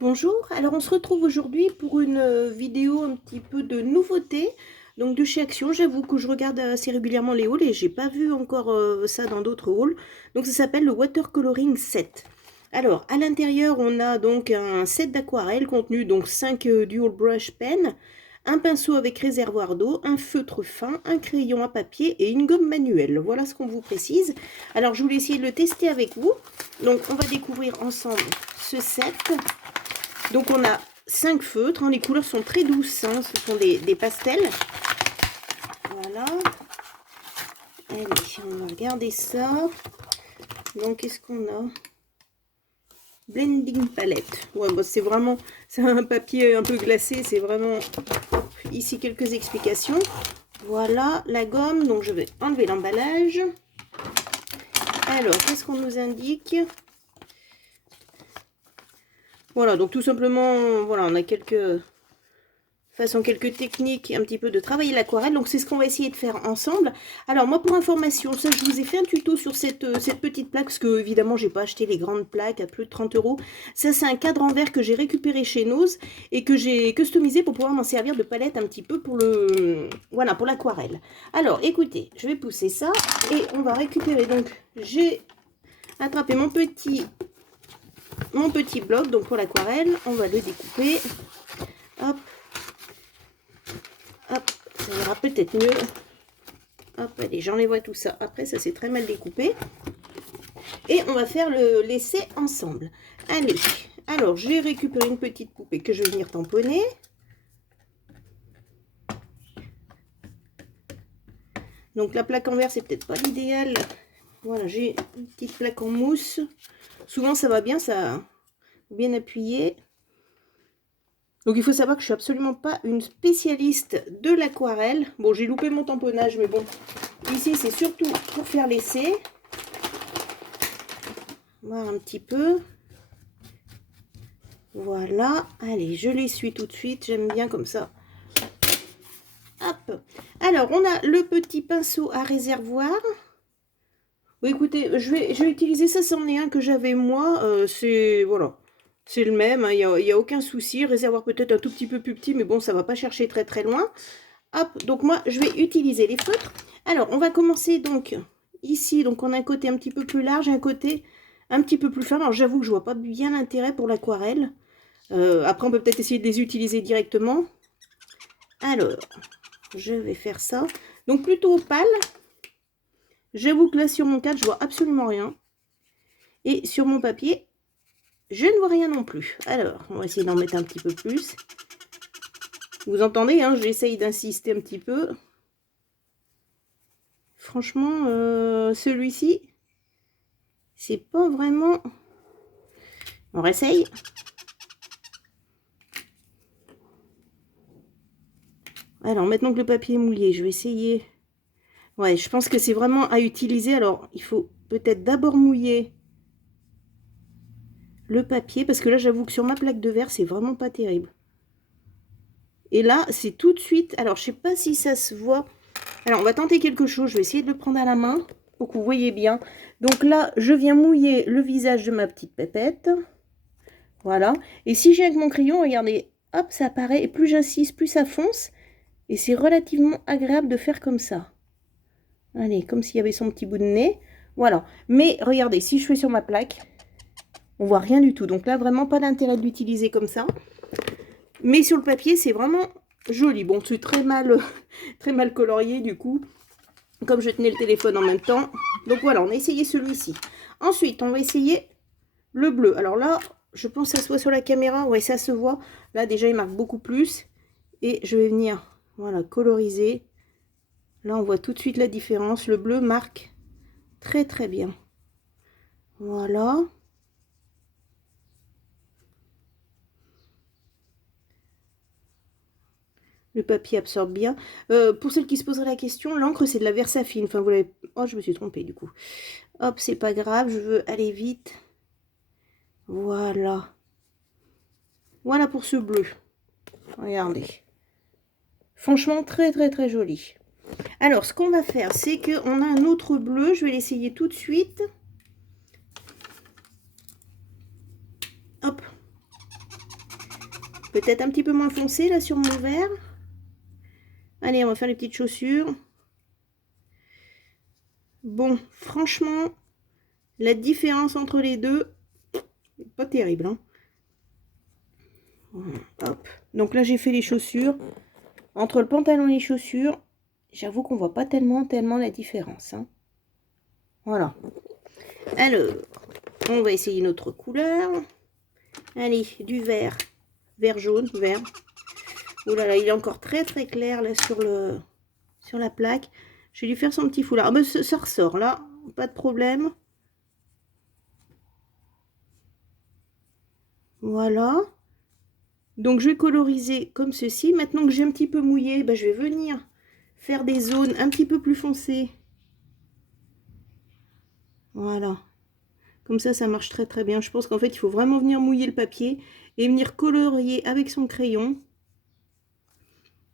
Bonjour, alors on se retrouve aujourd'hui pour une vidéo un petit peu de nouveauté, donc de chez Action. J'avoue que je regarde assez régulièrement les hauls et j'ai pas vu encore ça dans d'autres hauls. Donc ça s'appelle le Watercoloring Set. Alors à l'intérieur on a donc un set d'aquarelle contenu donc 5 Dual Brush Pen, un pinceau avec réservoir d'eau, un feutre fin, un crayon à papier et une gomme manuelle. Voilà ce qu'on vous précise. Alors je voulais essayer de le tester avec vous. Donc on va découvrir ensemble ce set. Donc on a 5 feutres, hein, les couleurs sont très douces, hein, ce sont des pastels. Voilà. Allez, on va regarder ça. Donc qu'est-ce qu'on a? Blending palette. Ouais, bah, c'est un papier un peu glacé, c'est vraiment... Ici quelques explications. Voilà la gomme, donc je vais enlever l'emballage. Alors, qu'est-ce qu'on nous indique? Voilà, donc tout simplement, voilà, on a quelques techniques un petit peu de travailler l'aquarelle. Donc c'est ce qu'on va essayer de faire ensemble. Alors moi, pour information, ça, je vous ai fait un tuto sur cette petite plaque, parce que évidemment j'ai pas acheté les grandes plaques à plus de 30 €. Ça, c'est un cadre en verre que j'ai récupéré chez Nose et que j'ai customisé pour pouvoir m'en servir de palette un petit peu pour voilà, pour l'aquarelle. Alors écoutez, je vais pousser ça et on va récupérer. Donc j'ai attrapé mon petit bloc, donc pour l'aquarelle. On va le découper. Hop. Hop, ça ira peut-être mieux. Hop, allez, j'enlève tout ça. Après, ça c'est très mal découpé. Et on va faire l'essai ensemble. Allez, alors je vais récupérer une petite poupée que je vais venir tamponner. Donc la plaque en verre, c'est peut-être pas l'idéal. Voilà, j'ai une petite plaque en mousse. Souvent ça va bien, ça bien appuyé. Donc il faut savoir que je suis absolument pas une spécialiste de l'aquarelle. Bon, j'ai loupé mon tamponnage, mais bon, ici c'est surtout pour faire l'essai. Voir un petit peu. Voilà, allez, je l'essuie tout de suite, j'aime bien comme ça. Hop. Alors, on a le petit pinceau à réservoir. Bon, écoutez, je vais utiliser ça, c'en est un que j'avais moi. C'est voilà, c'est le même, hein, il n'y a aucun souci. Réservoir peut-être un tout petit peu plus petit, mais bon, ça va pas chercher très très loin. Hop, donc moi, je vais utiliser les feutres. Alors, on va commencer donc ici. Donc, on a un côté un petit peu plus large, un côté un petit peu plus fin. Alors, j'avoue que je vois pas bien l'intérêt pour l'aquarelle. Après, on peut peut-être essayer de les utiliser directement. Alors, je vais faire ça. Donc, plutôt pâle. J'avoue que là, sur mon cadre, je vois absolument rien. Et sur mon papier, je ne vois rien non plus. Alors, on va essayer d'en mettre un petit peu plus. Vous entendez, hein, j'essaye d'insister un petit peu. Franchement, celui-ci, c'est pas vraiment... On réessaye. Alors, maintenant que le papier est mouillé, je vais essayer. Ouais, je pense que c'est vraiment à utiliser. Alors, il faut peut-être d'abord mouiller le papier, parce que là, j'avoue que sur ma plaque de verre, c'est vraiment pas terrible. Et là, c'est tout de suite... Alors, je sais pas si ça se voit. Alors, on va tenter quelque chose. Je vais essayer de le prendre à la main pour que vous voyez bien. Donc là, je viens mouiller le visage de ma petite pépette. Voilà. Et si j'ai avec mon crayon, regardez, hop, ça apparaît. Et plus j'insiste, plus ça fonce. Et c'est relativement agréable de faire comme ça. Allez, comme s'il y avait son petit bout de nez. Voilà. Mais regardez, si je fais sur ma plaque, on voit rien du tout. Donc là, vraiment pas d'intérêt de l'utiliser comme ça. Mais sur le papier, c'est vraiment joli. Bon, c'est très mal colorié du coup, comme je tenais le téléphone en même temps. Donc voilà, on a essayé celui-ci. Ensuite, on va essayer le bleu. Alors là, je pense que ça se voit sur la caméra. Ouais, ça se voit. Là, déjà, il marque beaucoup plus. Et je vais venir, voilà, coloriser. Là, on voit tout de suite la différence. Le bleu marque très très bien. Voilà. Le papier absorbe bien. Pour celles qui se poseraient la question, l'encre c'est de la Versafine. Enfin, vous l'avez... Oh, je me suis trompée du coup. Hop, c'est pas grave, je veux aller vite. Voilà. Voilà pour ce bleu. Regardez. Franchement, très très très joli. Alors, ce qu'on va faire, c'est qu'on a un autre bleu. Je vais l'essayer tout de suite. Hop. Peut-être un petit peu moins foncé là sur mon vert. Allez, on va faire les petites chaussures. Bon, franchement, la différence entre les deux, pas terrible. Hein. Hop. Donc là, j'ai fait les chaussures. Entre le pantalon et les chaussures, j'avoue qu'on voit pas tellement la différence. Hein. Voilà. Alors, on va essayer notre couleur. Allez, du vert. Vert jaune, vert. Oh là là, il est encore très clair là sur la plaque. Je vais lui faire son petit foulard. Ah ben, ça ressort là, pas de problème. Voilà. Donc je vais coloriser comme ceci. Maintenant que j'ai un petit peu mouillé, ben, je vais venir faire des zones un petit peu plus foncées. Voilà. Comme ça marche très bien. Je pense qu'en fait, il faut vraiment venir mouiller le papier et venir colorier avec son crayon.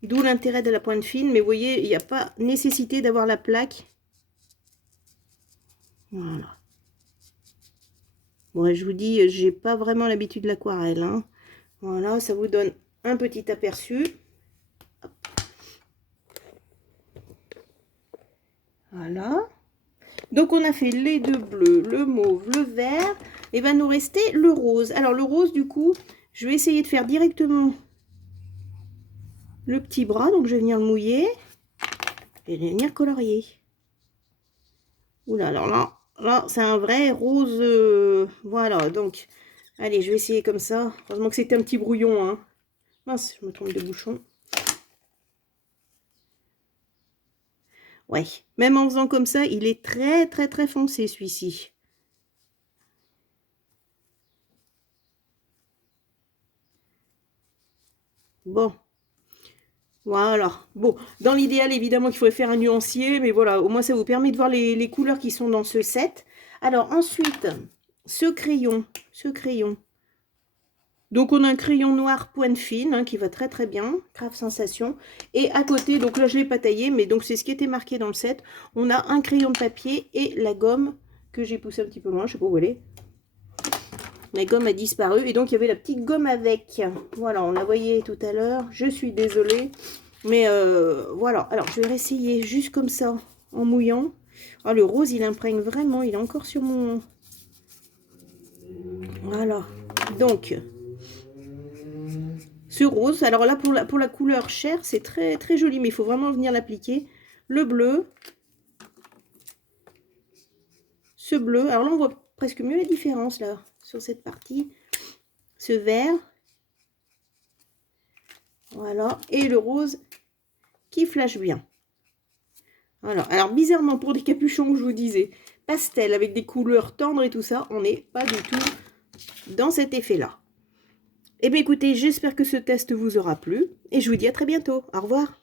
D'où l'intérêt de la pointe fine. Mais vous voyez, il n'y a pas nécessité d'avoir la plaque. Voilà. Bon, je vous dis, j'ai pas vraiment l'habitude de l'aquarelle. Hein. Voilà, ça vous donne un petit aperçu. Hop. Voilà. Donc, on a fait les deux bleus, le mauve, le vert. Et va nous rester le rose. Alors, le rose, du coup, je vais essayer de faire directement le petit bras. Donc, je vais venir le mouiller. Et je vais venir colorier. Oula, alors là c'est un vrai rose. Voilà, donc, allez, je vais essayer comme ça. Heureusement que c'était un petit brouillon. Hein. Mince, je me trompe de bouchon. Ouais, même en faisant comme ça, il est très foncé celui-ci. Bon. Voilà. Bon, dans l'idéal, évidemment qu'il faudrait faire un nuancier, mais voilà, au moins ça vous permet de voir les couleurs qui sont dans ce set. Alors ensuite, ce crayon. Donc on a un crayon noir pointe fine hein, qui va très bien, Craft Sensation. Et à côté, donc là je ne l'ai pas taillé, mais donc c'est ce qui était marqué dans le set. On a un crayon de papier et la gomme que j'ai poussée un petit peu loin, je ne sais pas où elle est. La gomme a disparu et donc il y avait la petite gomme avec. Voilà, on la voyait tout à l'heure. Je suis désolée. Mais voilà, alors je vais réessayer juste comme ça en mouillant. Ah, le rose il imprègne vraiment, il est encore sur mon... Voilà, donc ce rose, alors là pour la couleur chair c'est très joli, mais il faut vraiment venir l'appliquer. Le bleu, ce bleu, alors là on voit presque mieux la différence là sur cette partie. Ce vert, voilà, et le rose qui flash bien. Voilà. Alors bizarrement pour des capuchons que je vous disais pastel avec des couleurs tendres et tout ça, on n'est pas du tout dans cet effet là. Et bien écoutez, j'espère que ce test vous aura plu et je vous dis à très bientôt. Au revoir.